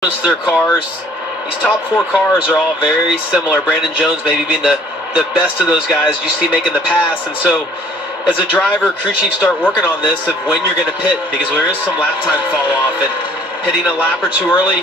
Their cars. These top four cars are all very similar. Brandon Jones maybe being the best of those guys you see making the pass. And so as a driver, crew chief start working on this of when you're going to pit, because there is some lap time fall off, and pitting a lap or two early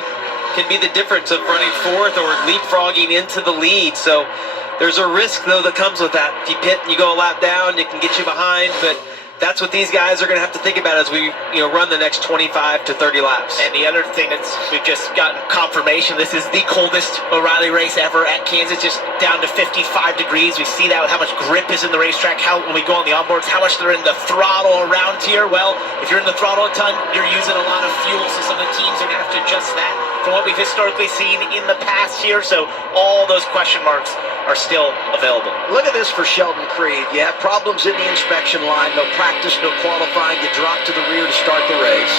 can be the difference of running fourth or leapfrogging into the lead. So there's a risk though that comes with that. If you pit and you go a lap down, it can get you behind, but that's what these guys are going to have to think about as we run the next 25 to 30 laps. And the other thing we've just gotten confirmation, this is the coldest O'Reilly race ever at Kansas, just down to 55 degrees. We see that with how much grip is in the racetrack, when we go on the onboards, how much they're in the throttle around here. Well, if you're in the throttle a ton, you're using a lot of fuel, so some of the teams are going to have to adjust that from what we've historically seen in the past here. So all those question marks are still available. Look at this for Sheldon Creed. You have problems in the inspection line, no practice, no qualifying. You drop to the rear to start the race.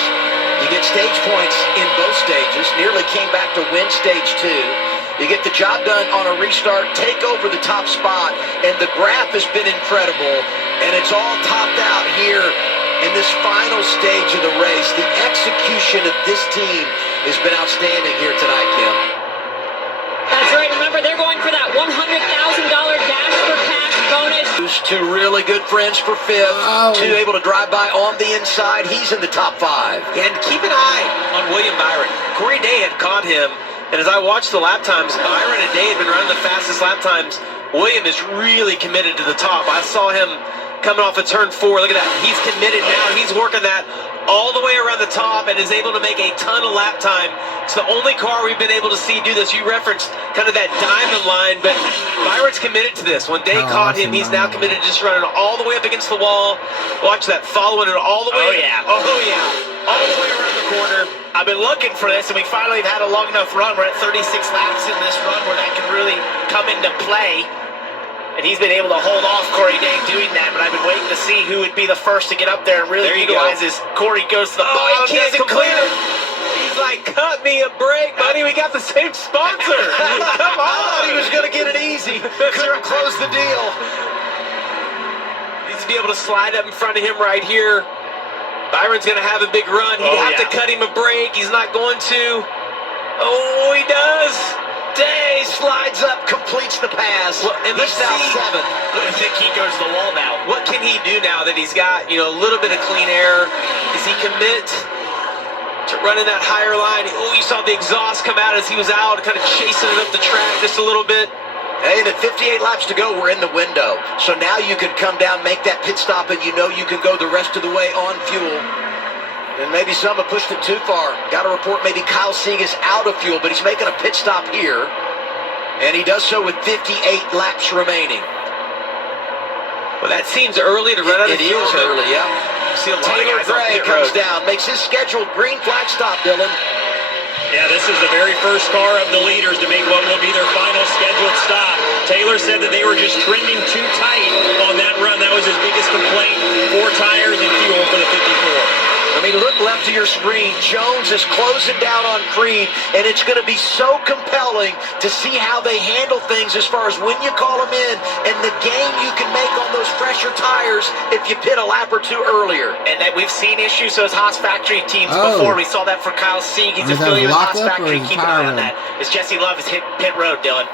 You get stage points in both stages, nearly came back to win stage 2. You get the job done on a restart, take over the top spot, and the graph has been incredible, and it's all topped out here in this final stage of the race. The execution of this team has been outstanding here tonight, Kim. That's right. Remember, they're going for that $100,000 Dash for Cash bonus. Two really good friends for fifth. Two able to drive by on the inside. He's in the top 5. And keep an eye on William Byron. Corey Day had caught him, and as I watched the lap times, Byron and Day had been running the fastest lap times. William is really committed to the top. I saw him coming off of turn 4. Look at that. He's committed now. He's working that all the way around the top and is able to make a ton of lap time. It's the only car we've been able to see do this. You referenced kind of that diamond line, but Byron's committed to this. When Day caught him, he's now committed to just running all the way up against the wall. Watch that, following it all the way. Oh, yeah. Oh, yeah. All the way around the corner. I've been looking for this, and we finally have had a long enough run. We're at 36 laps in this run where that can really come into play. And he's been able to hold off Corey Day doing that, but I've been waiting to see who would be the first to get up there and really utilize his. Corey goes to the bottom, he can't doesn't clear. He's like, cut me a break, buddy. We got the same sponsor. Come on. I thought he was going to get it easy. Couldn't close the deal. Needs to be able to slide up in front of him right here. Byron's going to have a big run. He'd have to cut him a break. He's not going to. Oh, he does. Day slides up, completes the pass. Well, and he's now 7. I think he goes to the wall now. What can he do now that he's got, a little bit of clean air? Does he commit to running that higher line? Oh, you saw the exhaust come out as he was out, kind of chasing it up the track just a little bit. Hey, and at 58 laps to go, we're in the window. So now you can come down, make that pit stop, and you can go the rest of the way on fuel. And maybe some have pushed it too far. Got to report maybe Kyle Sieg is out of fuel, but he's making a pit stop here. And he does so with 58 laps remaining. Well, that seems early to run out of fuel. It is early, yeah. See a lot of Taylor guys on Gray pit comes road. down, makes his scheduled green flag stop, Dylan. Yeah, this is the very first car of the leaders to make what will be their final scheduled stop. Taylor said that they were just trending too tight on that run. That was his biggest complaint. 4 tires and fuel for the 54. I mean, look left to your screen. Jones is closing down on Creed, and it's going to be so compelling to see how they handle things as far as when you call them in and the gain you can make on those fresher tires if you pit a lap or 2 earlier. And that we've seen issues those Haas factory teams before. We saw that for Kyle Sieg. He's affiliated with Haas factory. Keep an eye on that. As Jesse Love has hit pit road, Dylan.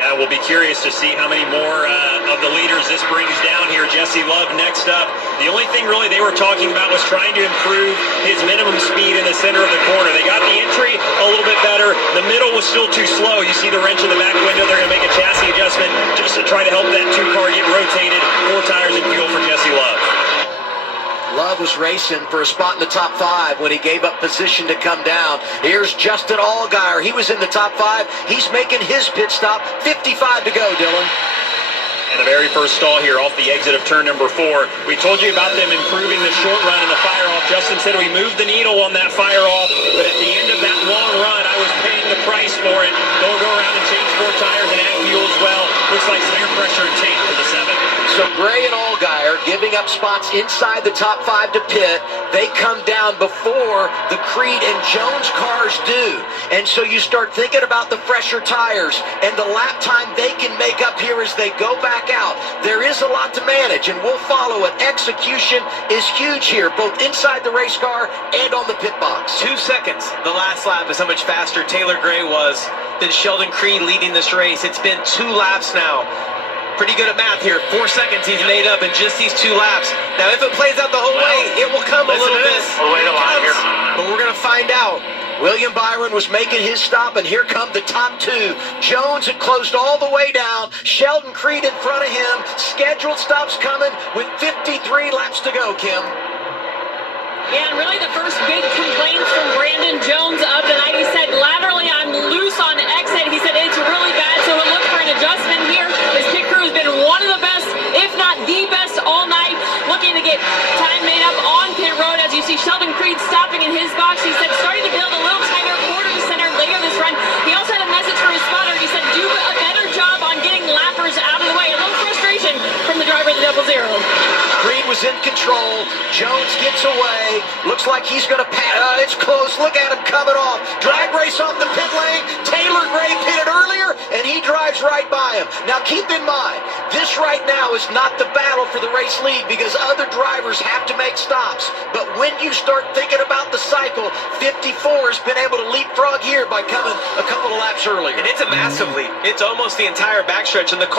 Yeah, we'll be curious to see how many more of the leaders this brings down here. Jesse Love next up. The only thing really they were talking about was trying to improve his minimum speed in the center of the corner. They got the entry a little bit better. The middle was still too slow. You see the wrench in the back window. They're going to make a chassis adjustment just to try to help that 2-car get rotated. 4 tires and fuel for Jesse Love. Love was racing for a spot in the top 5 when he gave up position to come down. Here's Justin Allgaier. He was in the top 5. He's making his pit stop. 55 to go, Dylan. And the very first stall here off the exit of turn number 4. We told you about them improving the short run and the fire off. Justin said we moved the needle on that fire off, but at the end of that long run, I was paying the price for it. They'll go around and change 4 tires and add fuel as well. Looks like some air pressure and tank for the 7. So So Gray and Allgaier giving up spots inside the top 5 to pit. They come down before the Creed and Jones cars do. And so you start thinking about the fresher tires and the lap time they can make up here as they go back out. There is a lot to manage, and we'll follow it. Execution is huge here, both inside the race car and on the pit box. 2 seconds. The last lap is how much faster Taylor Gray was than Sheldon Creed leading this race. It's been 2 laps now. Pretty good at math here. 4 seconds he's made up in just these 2 laps. Now, if it plays out the whole way, it will come a little bit. Wait a lot here. But we're going to find out. William Byron was making his stop, and here come the top 2. Jones had closed all the way down. Sheldon Creed in front of him. Scheduled stops coming with 53 laps to go, Kim. Yeah, and really the first big complaints from Brandon Jones of the night. He said, laterally, I'm loose on exit. He said, it's really bad, so we'll look for an adjustment here. This pit crew has been one of the best, if not the best, all night, looking to get time made up on pit road. As you see Sheldon Creed stopping in his box, he said, starting to build a little tighter quarter to center later this run. He also had a message for his spotter. He said, do a better job on getting lappers out of the way. A little frustration from the driver of the 00. Creed was in control. Jones gets away. Looks like he's going to pass. It's close. Look at him coming off. Drag race off the pit lane. Taylor Gray pitted earlier, and he drives right by him. Now, keep in mind, this right now is not the battle for the race lead because other drivers have to make stops. But when you start thinking about the cycle, 54 has been able to leapfrog here by coming a couple of laps earlier. And it's a massive lead. It's almost the entire backstretch, and the car